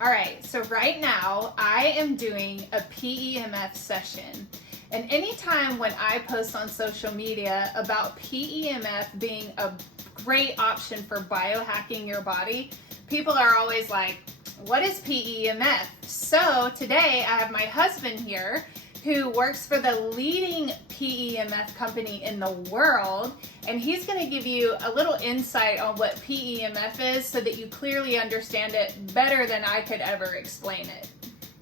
All right, so right now I am doing a PEMF session. And anytime when I post on social media about PEMF being a great option for biohacking your body, people are always like, what is PEMF? So today I have my husband here who works for the leading PEMF company in the world, and he's going to give you a little insight on what PEMF is so that you clearly understand it better than I could ever explain it.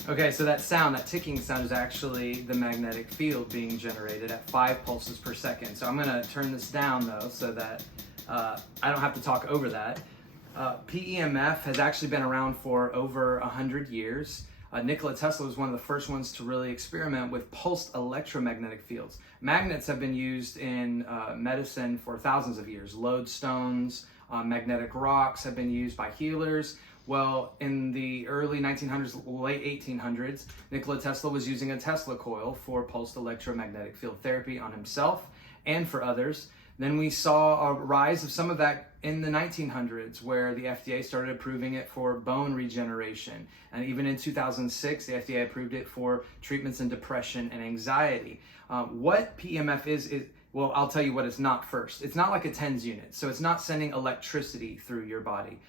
Okay, so that sound, that ticking sound, is actually the magnetic field being generated at 5 pulses per second. So I'm going to turn this down though so that I don't have to talk over that. PEMF has actually been around for over 100 years. Nikola Tesla was one of the first ones to really experiment with pulsed electromagnetic fields. Magnets have been used in medicine for thousands of years. Lodestones, magnetic rocks have been used by healers. Well, in the early 1900s, late 1800s, Nikola Tesla was using a Tesla coil for pulsed electromagnetic field therapy on himself and for others. Then we saw a rise of some of that in the 1900s, where the FDA started approving it for bone regeneration. And even in 2006, the FDA approved it for treatments in depression and anxiety. What PEMF is, well, I'll tell you what it's not first. It's not like a TENS unit, so it's not sending electricity through your body.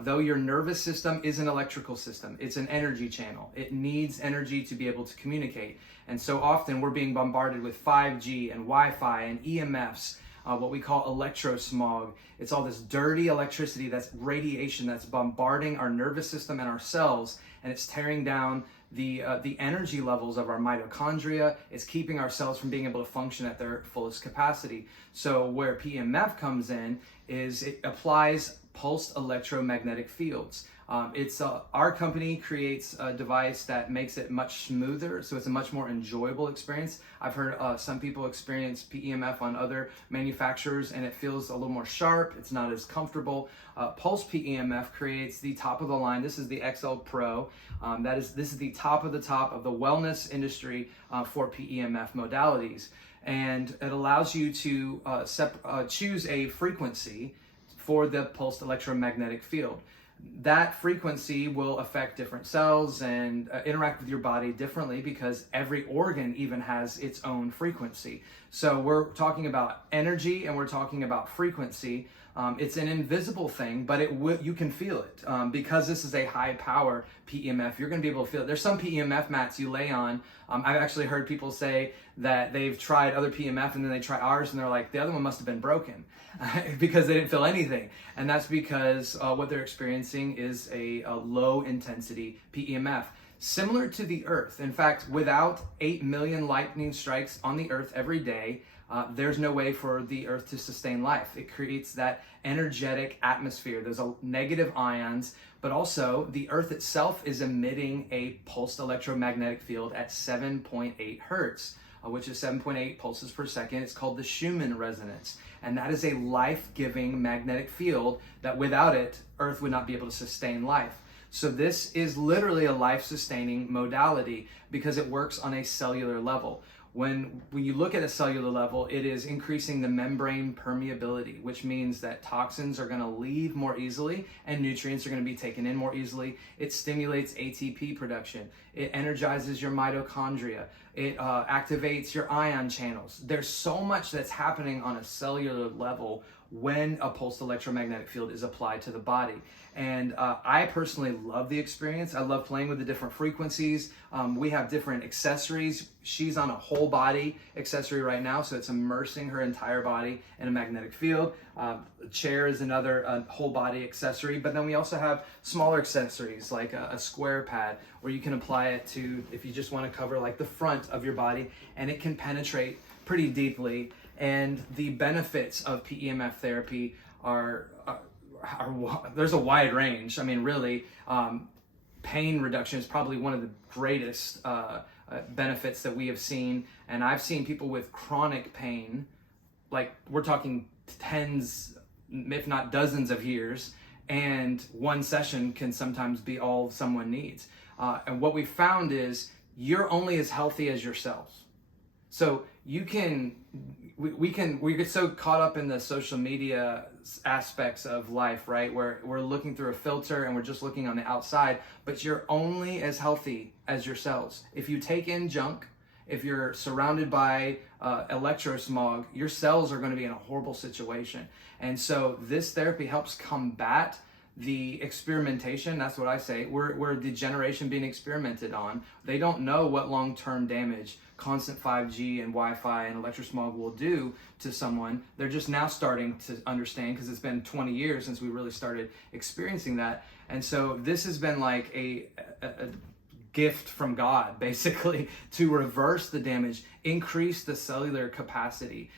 Though your nervous system is an electrical system, it's an energy channel. It needs energy to be able to communicate. And so often we're being bombarded with 5G and Wi-Fi and EMFs, what we call electrosmog. It's all this dirty electricity, that's radiation that's bombarding our nervous system and our cells, and it's tearing down the energy levels of our mitochondria. It's keeping our cells from being able to function at their fullest capacity. So where PEMF comes in is it applies pulsed electromagnetic fields. Our company creates a device that makes it much smoother, so it's a much more enjoyable experience. I've heard some people experience PEMF on other manufacturers and it feels a little more sharp, it's not as comfortable. Pulse PEMF creates the top of the line. This is the XL Pro. This is the top of the wellness industry for PEMF modalities. And it allows you to choose a frequency for the pulsed electromagnetic field. That frequency will affect different cells and interact with your body differently because every organ even has its own frequency. So we're talking about energy and we're talking about frequency. It's an invisible thing, but you can feel it. Because this is a high power PEMF, you're going to be able to feel it. There's some PEMF mats you lay on. I've actually heard people say that they've tried other PEMF and then they try ours and they're like, the other one must have been broken because they didn't feel anything. And that's because what they're experiencing is a low intensity PEMF. Similar to the Earth. In fact, without 8 million lightning strikes on the Earth every day, there's no way for the Earth to sustain life. It creates that energetic atmosphere. There's negative ions, but also the Earth itself is emitting a pulsed electromagnetic field at 7.8 hertz, which is 7.8 pulses per second. It's called the Schumann resonance. And that is a life-giving magnetic field that without it, Earth would not be able to sustain life. So this is literally a life-sustaining modality because it works on a cellular level. When you look at a cellular level, it is increasing the membrane permeability, which means that toxins are going to leave more easily and nutrients are going to be taken in more easily. It stimulates ATP production. It energizes your mitochondria. It activates your ion channels. There's so much that's happening on a cellular level when a pulsed electromagnetic field is applied to the body. And I personally love the experience. I love playing with the different frequencies. We have different accessories. She's on a whole body accessory right now, so it's immersing her entire body in a magnetic field. A chair is another whole body accessory, but then we also have smaller accessories like a square pad where you can apply it to, if you just want to cover like the front of your body, and it can penetrate pretty deeply. And the benefits of PEMF therapy are there's a wide range. I mean, really, pain reduction is probably one of the greatest benefits that we have seen. And I've seen people with chronic pain, like we're talking tens, if not dozens of years, and one session can sometimes be all someone needs. And what we found is you're only as healthy as yourselves. So we get so caught up in the social media aspects of life, right? Where we're looking through a filter and we're just looking on the outside, but you're only as healthy as your cells. If you take in junk, if you're surrounded by electrosmog, your cells are going to be in a horrible situation. And so this therapy helps combat the experimentation. That's what I say. We're the generation being experimented on. They don't know what long-term damage constant 5G and Wi-Fi and electrosmog will do to someone. They're just now starting to understand, because it's been 20 years since we really started experiencing that. And so this has been like a gift from God, basically, to reverse the damage, increase the cellular capacity,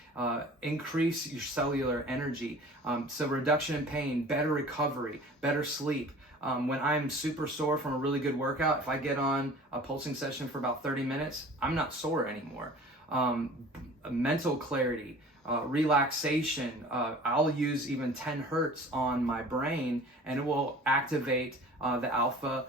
increase your cellular energy. So reduction in pain, better recovery, better sleep. When I'm super sore from a really good workout, if I get on a pulsing session for about 30 minutes, I'm not sore anymore. Mental clarity, relaxation. I'll use even 10 hertz on my brain, and it will activate the alpha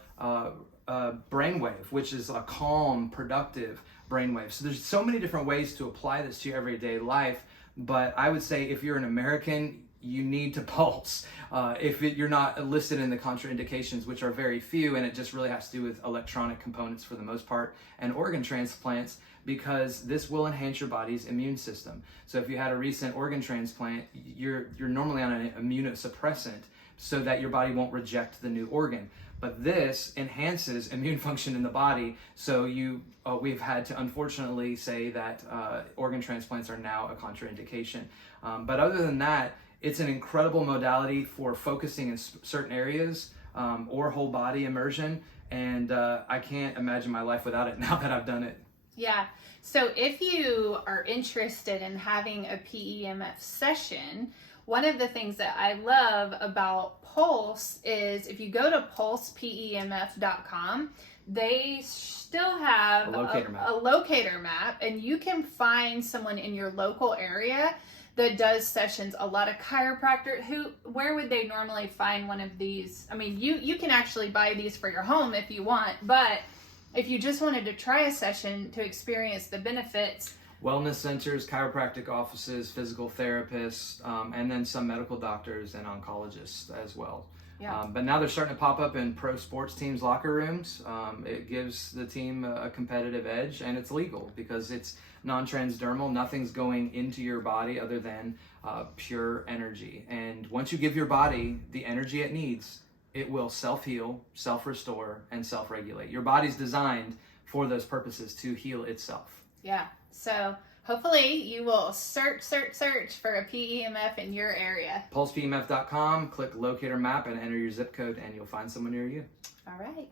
brainwave, which is a calm, productive brainwave. So there's so many different ways to apply this to your everyday life. But I would say if you're an American, you need to pulse. You're not listed in the contraindications, which are very few, and it just really has to do with electronic components for the most part, and organ transplants, because this will enhance your body's immune system. So if you had a recent organ transplant, you're normally on an immunosuppressant so that your body won't reject the new organ. But this enhances immune function in the body. So we've had to unfortunately say that organ transplants are now a contraindication. But other than that, it's an incredible modality for focusing in certain areas or whole body immersion. And I can't imagine my life without it now that I've done it. Yeah. So if you are interested in having a PEMF session, one of the things that I love about Pulse is if you go to pulsepemf.com, they still have a locator map, and you can find someone in your local area that does sessions. A lot of chiropractors, where would they normally find one of these? I mean, you can actually buy these for your home if you want, but if you just wanted to try a session to experience the benefits, wellness centers, chiropractic offices, physical therapists, and then some medical doctors and oncologists as well. Yeah. But now they're starting to pop up in pro sports teams' locker rooms. It gives the team a competitive edge, and it's legal because it's non-transdermal. Nothing's going into your body other than pure energy. And once you give your body the energy it needs, it will self-heal, self-restore, and self-regulate. Your body's designed for those purposes, to heal itself. Yeah. So hopefully you will search for a PEMF in your area. PulsePEMF.com, click locator map and enter your zip code, and you'll find someone near you. All right.